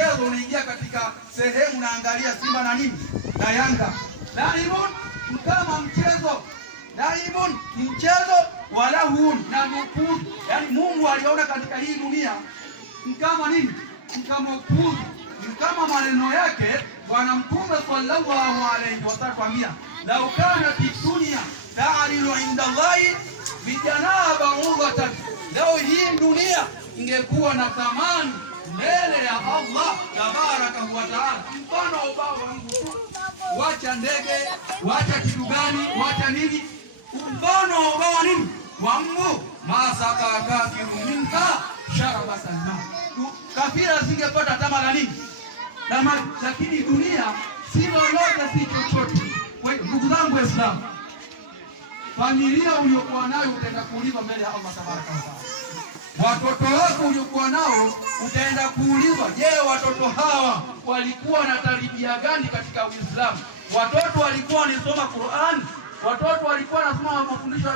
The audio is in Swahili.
mchezo unaingia katika sehemu naangalia Simba na nini na Yanga. Laibun kama mchezo, laibun ni mchezo, walahun na nukudu. Yani Mungu aliona katika hii dunia kama nini, kama kudu, kama maneno yake Bwana Mtume sallallahu alayhi wasallam kwambia, lau kana fi dunya ta'dilu inda Allahi bijanaha ba'udatan, leo hii dunia ingekuwa na thamani mbele ya Allah tabaraka wa taala mfano ubao wangu tu, wacha ndege, wacha kitu gani, wacha nini, mfano ubao nini wangu, masaka kafiru minka sharabatan ma, kafira zingepata tama la nini na maji, lakini dunia si lolote, si chochote. Kwa hiyo ndugu zangu Waislamu, familia uliyokuwa nayo utaenda kuulizwa mbele ya Allah tabaraka wa taala. Watoto wako uliokuwa nao utaenda kuulizwa, je, watoto hawa walikuwa na tarbia gani katika Uislamu? Watoto walikuwa wanasoma Qur'an? Watoto walikuwa wanasoma mafundisho